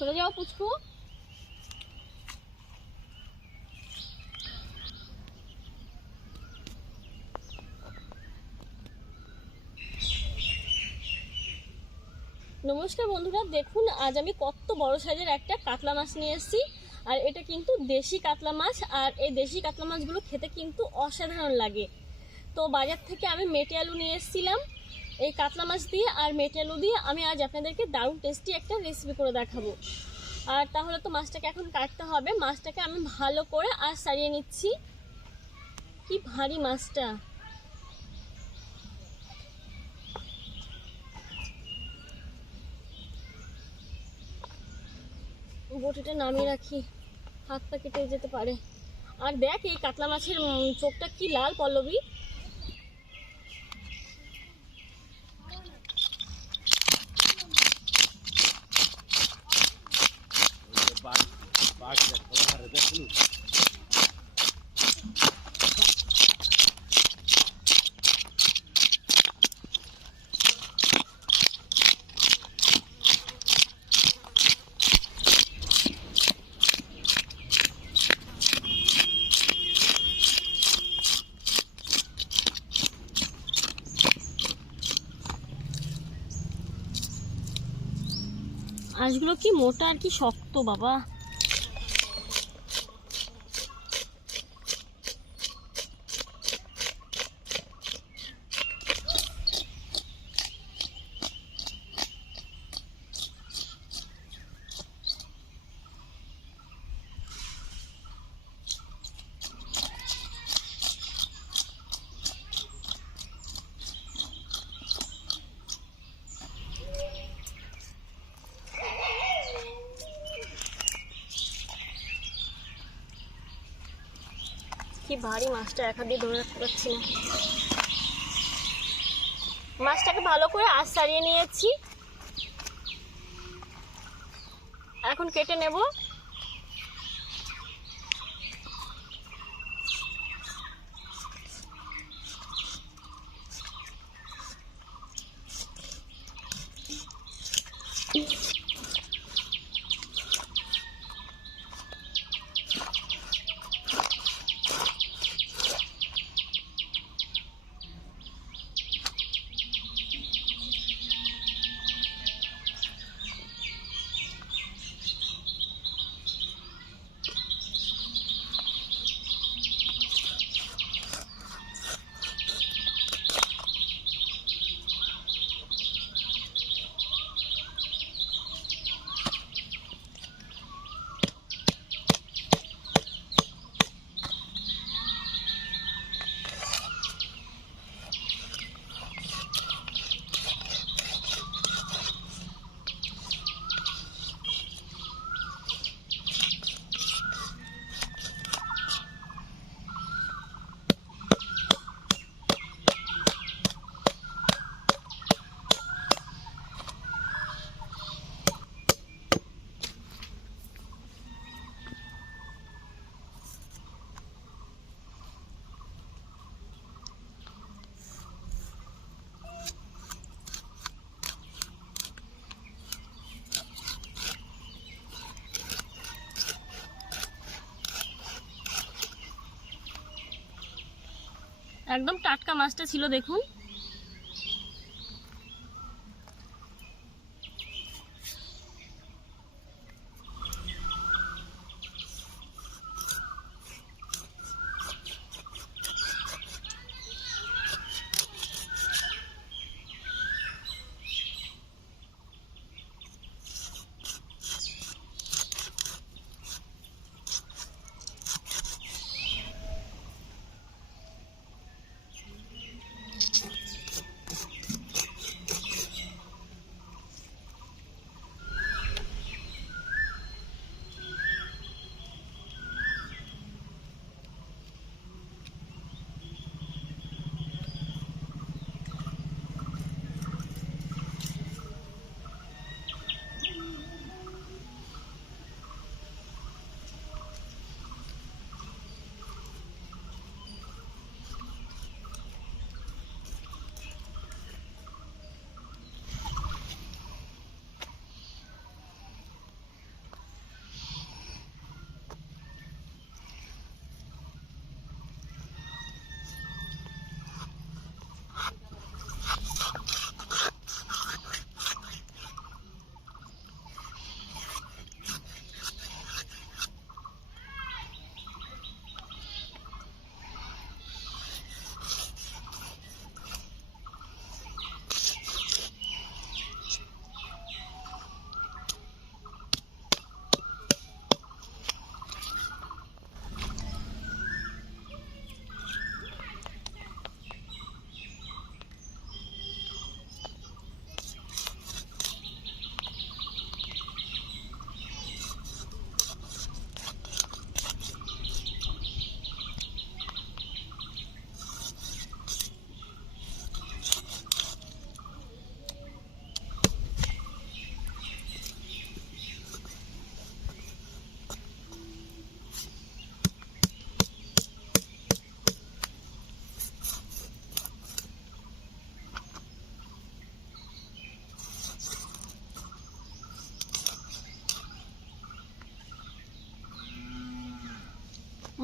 চলে যাও পুচকু। নমস্কার বন্ধুরা, দেখুন আজ আমি কত বড় সাইজের একটা কাতলা মাছ নিয়ে এসেছি। আর এটা কিন্তু দেশি কাতলা মাছ, আর এই দেশি কাতলা মাছগুলো খেতে কিন্তু অসাধারণ লাগে। তো বাজার থেকে আমি মেটে আলু নিয়ে এসেছিলাম। এই কাতলা মাছ দিয়ে আর মেটে আলু দিয়ে আমি আজ আপনাদেরকে দারুণ টেস্টি একটা রেসিপি করে দেখাবো। আর তাহলে তো মাছটাকে এখন কাটতে হবে। মাছটাকে আমি ভালো করে আর সারিয়ে নিচ্ছি। কি ভারী মাছটা! বটিটা নামিয়ে রাখি, হাত পা কেটে যেতে পারে। আর দেখ এই কাতলা মাছের চোখটা কি লাল পল্লবী। মাছগুলো কি মোটা আর কি শক্ত বাবা। কি ভারী মাছটা, একা দিয়ে ধরে রাখতে পারছি না। মাছটাকে ভালো করে আঁশ ছাড়িয়ে নিয়েছি, এখন কেটে নেব। একদম টাটকা মাছটা ছিল দেখুন।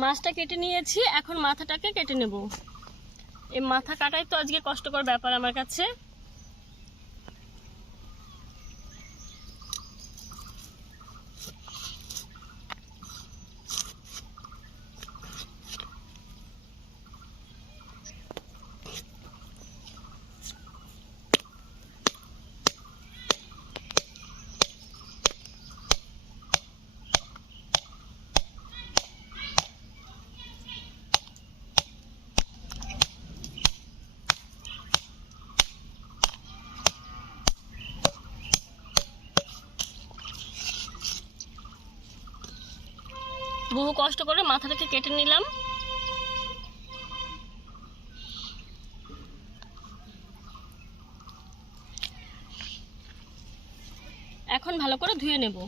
মাছটা কেটে নিয়েছি, এখন মাথাটাকে কেটে নেব। এই মাথা কাটাই তো আজকে কষ্টকর ব্যাপার আমার কাছে। বহু কষ্ট করে মাথাটাকে কেটে নিলাম। এখন ভালো করে ধুয়ে নেব।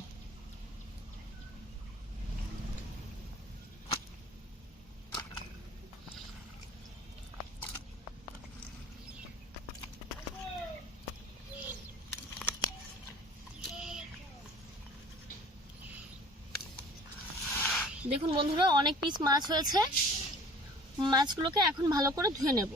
দেখুন বন্ধুরা, অনেক পিস মাছ হয়েছে। মাছগুলোকে এখন ভালো করে ধুয়ে নেব।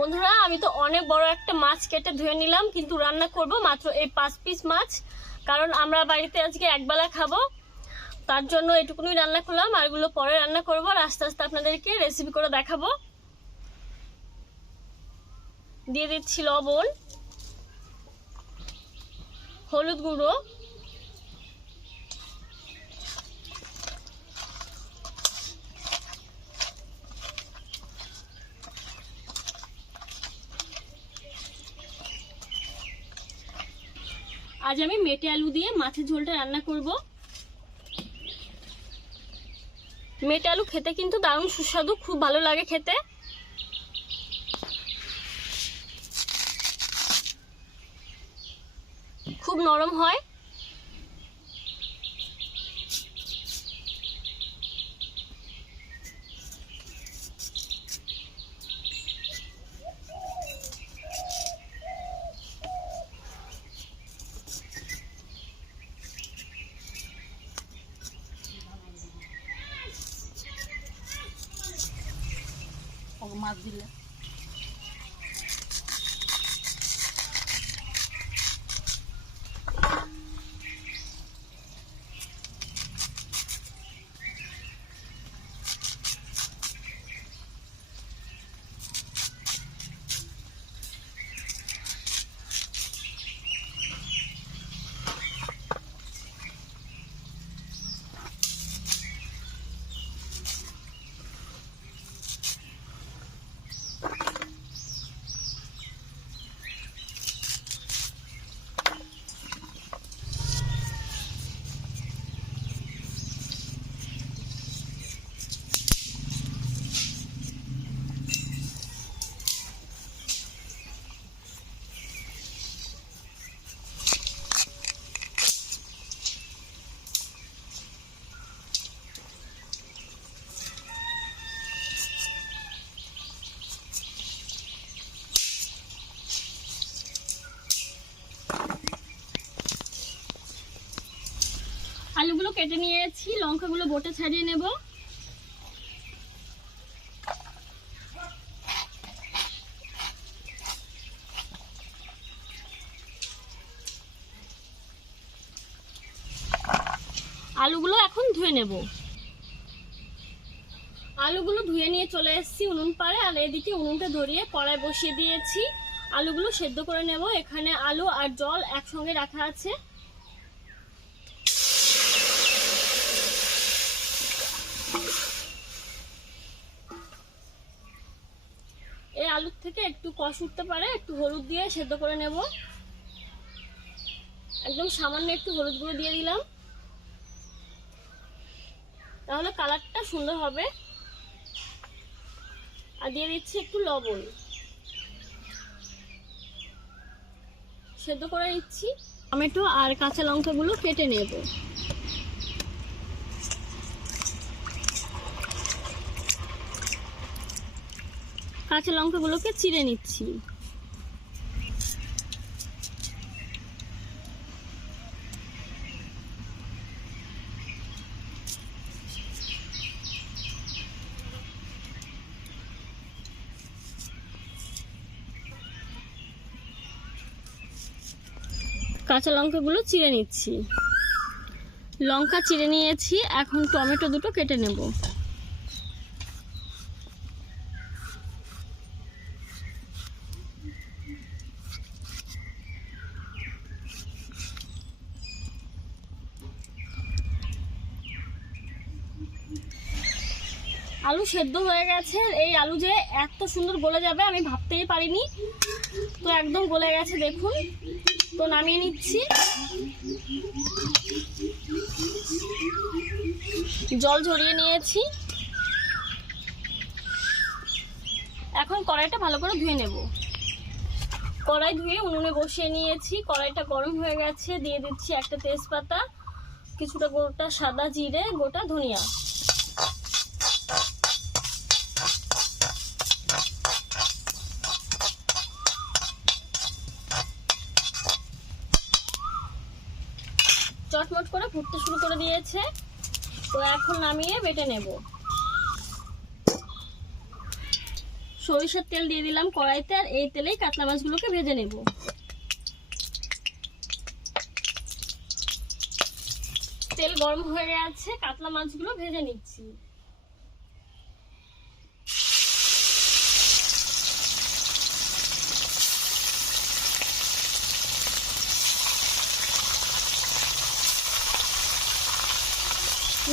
বন্ধুরা, আমি তো অনেক বড় একটা মাছ কেটে ধুয়ে নিলাম, কিন্তু রান্না করব মাত্র এই 5 পিস মাছ। কারণ আমরা বাড়িতে আজকে একবেলা খাবো, তার জন্য এটুকুনি রান্না করলাম। আর এগুলো পরে রান্না করবো, আর আস্তে আস্তে আপনাদেরকে রেসিপি করে দেখাবো। দিয়ে দিচ্ছি লবণ, হলুদ গুঁড়ো, আজ আমি মেটে আলু দিয়ে মাছের ঝোলটা রান্না করব। মেটে আলু খেতে কিন্তু দারুণ সুস্বাদু, খুব ভালো লাগে খেতে। খুব নরম হয়। মাছ দিলে আলুগুলো কেটে নিয়েছি, লঙ্কাগুলো বোটা ছাড়িয়ে নেব। আলুগুলো এখন ধুয়ে নেব। আলুগুলো ধুয়ে নিয়ে চলে এসেছি উনুন পাড়ে, আর এদিকে উনুনটা ধরিয়ে কড়াই বসিয়ে দিয়েছি। আলুগুলো সেদ্ধ করে নেব। এখানে আলু আর জল একসঙ্গে রাখা আছে। আলুর থেকে একটু কষ উঠতে পারে, একটু হলুদ দিয়ে সেদ্ধ করে নেব। একদম সামান্য একটু হলুদ গুঁড়ো দিয়ে দিলাম, তাহলে কালারটা সুন্দর হবে। আর দিয়ে দিচ্ছি একটু লবণ, সেদ্ধ করে নিচ্ছি। টমেটো আর কাঁচা লঙ্কাগুলো কেটে নেব। কাঁচা লঙ্কাগুলোকে চিড়ে নিচ্ছি। কাঁচা লঙ্কাগুলো চিড়ে নিচ্ছি। লঙ্কা চিড়ে নিয়েছি, এখন টমেটো দুটো কেটে নেব। আলু সেদ্ধ হয়ে গেছে। এই আলু যে এত সুন্দর গলে যাবে আমি ভাবতেই পারিনি। তো একদম গলে গেছে দেখুন। তো নামিয়ে নিচ্ছি। জল ঝরিয়ে নিয়েছি। এখন কড়াইটা ভালো করে ধুয়ে নেব। কড়াই ধুয়ে উনুনে বসিয়ে নিয়েছি। কড়াইটা গরম হয়ে গেছে। দিয়ে দিচ্ছি একটা তেজপাতা, কিছুটা গোটা সাদা জিরে, গোটা ধনিয়া। চটমট করে ফুটতে শুরু করে দিয়েছে। তো এখন নামিয়ে বেটে নেব। সরিষার তেল দিয়ে দিলাম কড়াইতে, আর এই তেলেই কাতলা মাছগুলোকে ভেজে নেব। তেল গরম হয়ে গেছে, কাতলা মাছগুলো ভেজে নিচ্ছি।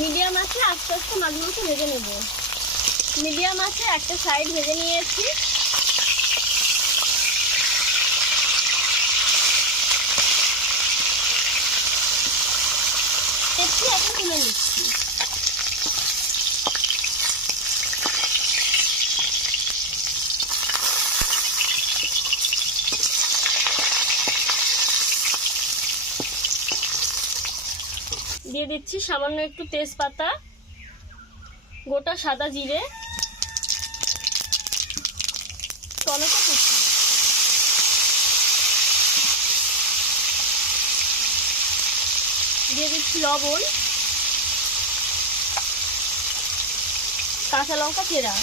মিডিয়াম আছে আস্তে আস্তে মাছগুলোকে ভেজে নেব। মিডিয়াম আছে একটা সাইড ভেজে নিয়েছি। এখন তুলে নিচ্ছি। দিয়ে দিচ্ছি সামান্য একটু তেজপাতা, গোটা সাদা জিরে, টমেটো কুচি, দিয়ে দিচ্ছি লবণ, কাঁচা লঙ্কা চেরা,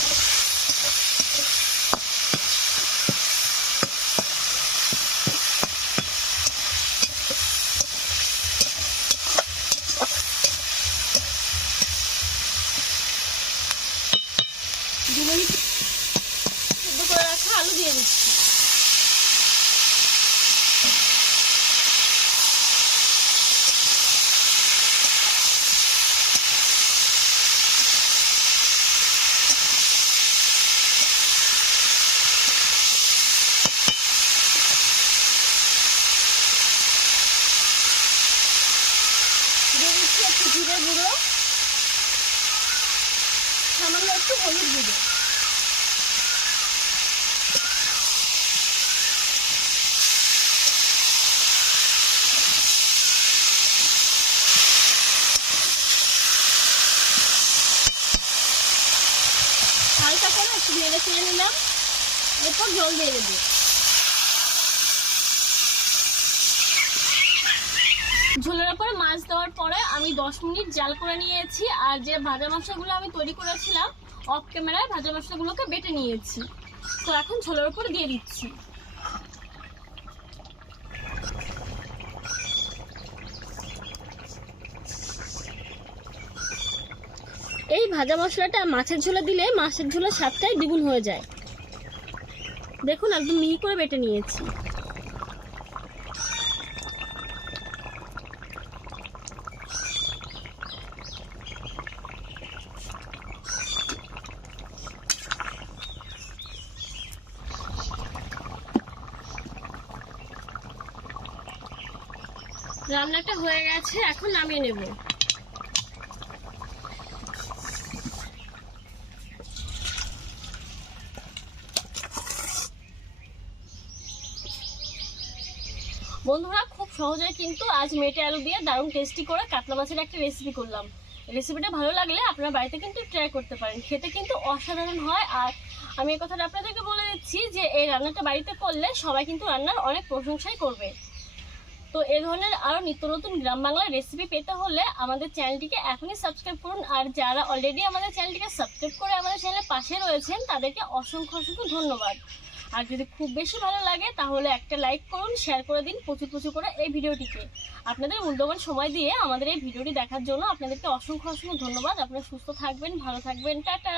সেদ্ধ করে রাখা আলু দিয়ে দিচ্ছি। দিয়ে দিচ্ছি একটু জিরে গুঁড়ো, সামান্য একটু হলুদ গুঁড়ো। হালকা করে একটু নেড়ে চেড়ে নিলাম, এরপর জল দিয়ে দেবো। ঝোলের উপরে মাছ দেওয়ার পরে আমি 10 মিনিট জাল করে নিয়েছি। আর যে ভাজা মশলাগুলো আমি তৈরি করেছিলাম অফ ক্যামেরায় ভাজা মশলাগুলোকে বেটে নিয়েছি। তো এখন ঝোলের উপরে দিয়ে দিচ্ছি। এই ভাজা মশলাটা মাছের ঝোলে দিলে মাছের ঝোলের স্বাদটাই দ্বিগুণ হয়ে যায়। দেখুন একদম মিহি করে বেটে নিয়েছি। রান্নাটা হয়ে গেছে, এখন নামিয়ে নেব। বন্ধুরা, খুব সহজেই কিন্তু আজ মেটে আলু দিয়ে দারুণ টেস্টি করে কাতলা মাছের একটা রেসিপি করলাম। রেসিপিটা ভালো লাগলে আপনারা বাড়িতে কিন্তু ট্রাই করতে পারেন, খেতে কিন্তু অসাধারণ হয়। আর আমি এই কথাটা আপনাদেরকে বলে দিচ্ছি যে এই রান্নাটা বাড়িতে করলে সবাই কিন্তু রান্নার অনেক প্রশংসাই করবে। তো এই ধরনের আরও নিত্য নতুন গ্রাম বাংলার রেসিপি পেতে হলে আমাদের চ্যানেলটিকে এখনই সাবস্ক্রাইব করুন। আর যারা অলরেডি আমাদের চ্যানেলটিকে সাবস্ক্রাইব করে আমাদের চ্যানেলের পাশে রয়েছেন তাদেরকে অসংখ্য অসংখ্য ধন্যবাদ। আর যদি খুব বেশি ভালো লাগে তাহলে একটা লাইক করুন, শেয়ার করে দিন প্রচুর প্রচুর করে এই ভিডিওটিকে। আপনাদের মূল্যবান সময় দিয়ে আমাদের এই ভিডিওটি দেখার জন্য আপনাদেরকে অসংখ্য অসংখ্য ধন্যবাদ। আপনারা সুস্থ থাকবেন, ভালো থাকবেন, টাটা।